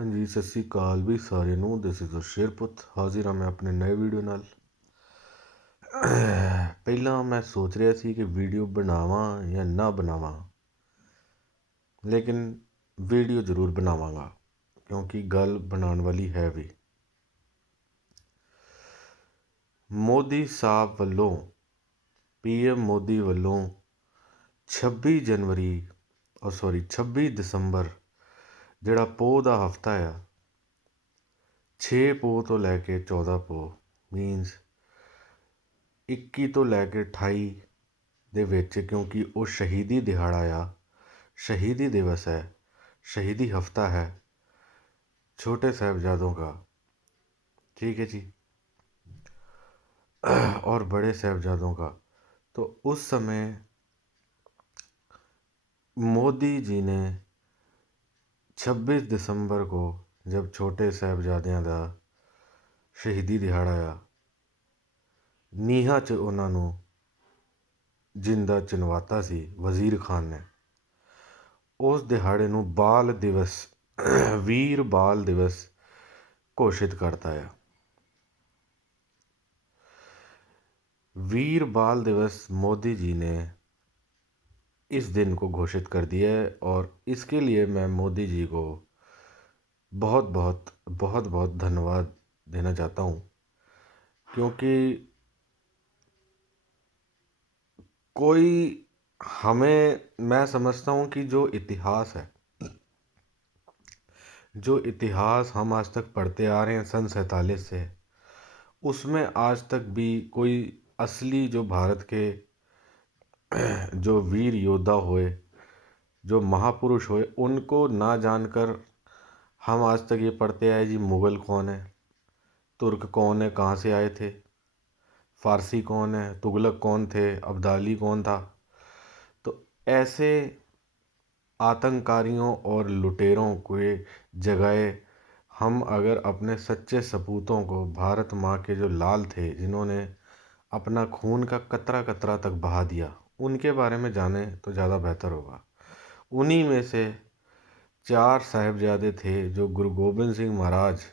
हाँ जी, सत श्री अकाल भी सारे नू। दिस इज़ शेरपुत हाजिर हाँ मैं अपने नए वीडियो नाल। पहला मैं सोच रहा सी कि वीडियो बनावा या ना बनावा, लेकिन वीडियो जरूर बनावांगा क्योंकि गल बनाने वाली है भी। मोदी साहब वालों, पीएम मोदी वालों 26 दसंबर जिहड़ा पोह का हफ्ता आ, 6 पोह तो लैके 14 पोह मीनस 21 तो लैके 28 ਦੇ ਵਿੱਚ, क्योंकि वो शहीदी दिहाड़ा आ, शहीदी दिवस है, शहीदी हफ्ता है छोटे साहबजादों का। ठीक है जी। और बड़े साहबजादों का। तो उस समय मोदी जी ने 26 दिसंबर को, जब छोटे साहबजादियां का शहीदी दिहाड़ा आ, नीਹਾਂ 'ਚ ਉਹਨਾਂ ਨੂੰ जिंदा चुनवाता सी वजीर खान ने। उस दिहाड़े नूं बाल दिवस वीर बाल दिवस घोषित करता है। वीर बाल दिवस मोदी जी ने इस दिन को घोषित कर दिया है, और इसके लिए मैं मोदी जी को बहुत बहुत बहुत बहुत धन्यवाद देना चाहता हूँ। क्योंकि कोई हमें, मैं समझता हूँ कि जो इतिहास है, जो इतिहास हम आज तक पढ़ते आ रहे हैं सन 47 से, उसमें आज तक भी कोई असली जो भारत के जो वीर योद्धा हुए, जो महापुरुष हुए, उनको ना जानकर हम आज तक ये पढ़ते आए जी मुग़ल कौन है, तुर्क कौन है, कहाँ से आए थे, फ़ारसी कौन है, तुगलक कौन थे, अब्दाली कौन था। तो ऐसे आतंककारियों और लुटेरों के जगह हम अगर अपने सच्चे सपूतों को, भारत माँ के जो लाल थे जिन्होंने अपना खून का कतरा कतरा तक बहा दिया, उनके बारे में जाने तो ज़्यादा बेहतर होगा। उन्हीं में से 4 साहिबजादे थे जो गुरु गोबिंद सिंह महाराज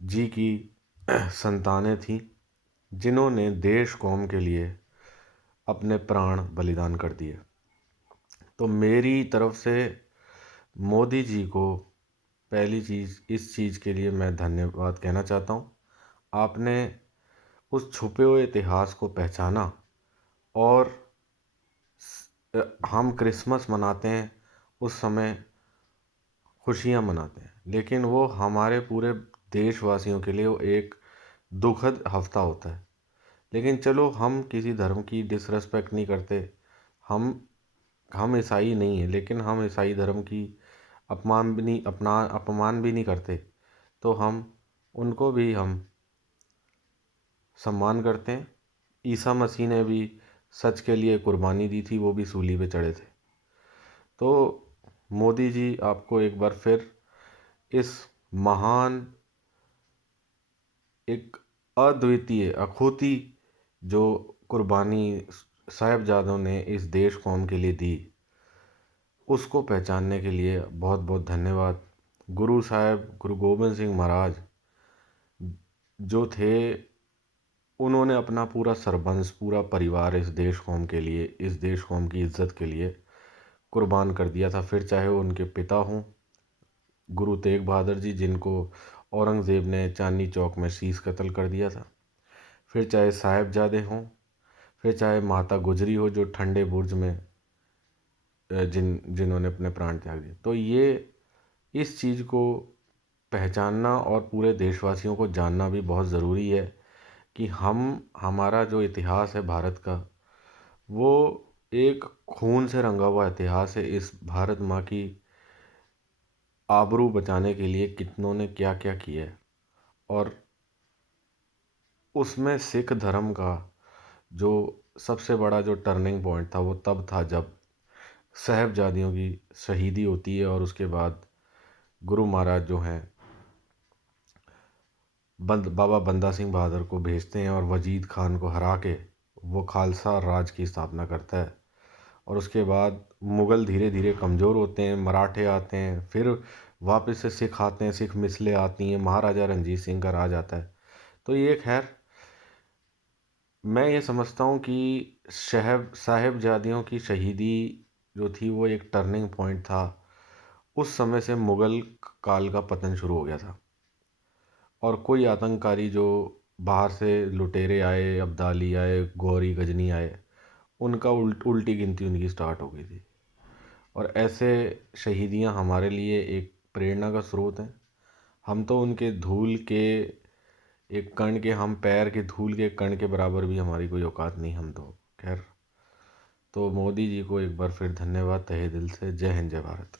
जी की संतानें थीं, जिन्होंने देश कौम के लिए अपने प्राण बलिदान कर दिए। तो मेरी तरफ से मोदी जी को पहली चीज़, इस चीज़ के लिए मैं धन्यवाद कहना चाहता हूँ। आपने उस छुपे हुए इतिहास को पहचाना, और हम क्रिसमस मनाते हैं, उस समय खुशियाँ मनाते हैं, लेकिन वो हमारे पूरे देशवासियों के लिए वो एक दुखद हफ्ता होता है। लेकिन चलो, हम किसी धर्म की डिसरेस्पेक्ट नहीं करते। हम ईसाई नहीं हैं, लेकिन हम ईसाई धर्म की अपमान भी नहीं करते। तो हम उनको भी हम सम्मान करते हैं। ईसा मसीह ने भी सच के लिए कुर्बानी दी थी, वो भी सूली पे चढ़े थे। तो मोदी जी, आपको एक बार फिर इस महान, एक अद्वितीय, अखोती जो कुर्बानी साहिबजादों ने इस देश कौम के लिए दी, उसको पहचानने के लिए बहुत बहुत धन्यवाद। गुरु साहब गुरु गोबिंद सिंह महाराज जो थे, उन्होंने अपना पूरा सरबंस, पूरा परिवार इस देश कौम के लिए, इस देश कौम की इज़्ज़त के लिए कुर्बान कर दिया था। फिर चाहे वो उनके पिता हों गुरु तेग बहादुर जी, जिनको औरंगज़ेब ने चांदनी चौक में शीश कत्ल कर दिया था, फिर चाहे साहिबजादे हों, फिर चाहे माता गुजरी हो जो ठंडे बुर्ज में जिन्होंने अपने प्राण त्याग दिए। तो ये इस चीज़ को पहचानना और पूरे देशवासियों को जानना भी बहुत ज़रूरी है कि हमारा जो इतिहास है भारत का, वो एक खून से रंगा हुआ इतिहास है। इस भारत माँ की आबरू बचाने के लिए कितनों ने क्या क्या किया है। और उसमें सिख धर्म का जो सबसे बड़ा जो टर्निंग पॉइंट था, वो तब था जब साहिबजादियों की शहीदी होती है, और उसके बाद गुरु महाराज जो हैं बाबा बंदा सिंह बहादुर को भेजते हैं, और वजीद खान को हरा के वो खालसा राज की स्थापना करता है। और उसके बाद मुग़ल धीरे धीरे कमज़ोर होते हैं, मराठे आते हैं, फिर वापस से सिख आते हैं, सिख मिसलें आती हैं, महाराजा रणजीत सिंह का राज आता है। तो ये खैर, मैं ये समझता हूँ कि साहिबजादियों की शहीदी जो थी वो एक टर्निंग पॉइंट था। उस समय से मुग़ल काल का पतन शुरू हो गया था। और कोई आतंककारी जो बाहर से लुटेरे आए, अब्दाली आए, गौरी गजनी आए, उनका उल्टी गिनती उनकी स्टार्ट हो गई थी। और ऐसे शहीदियाँ हमारे लिए एक प्रेरणा का स्रोत हैं। हम तो उनके धूल के एक कण के, हम पैर के धूल के कण के बराबर भी हमारी कोई औकात नहीं, हम तो खैर। तो मोदी जी को एक बार फिर धन्यवाद तहे दिल से। जय हिंद, जय भारत।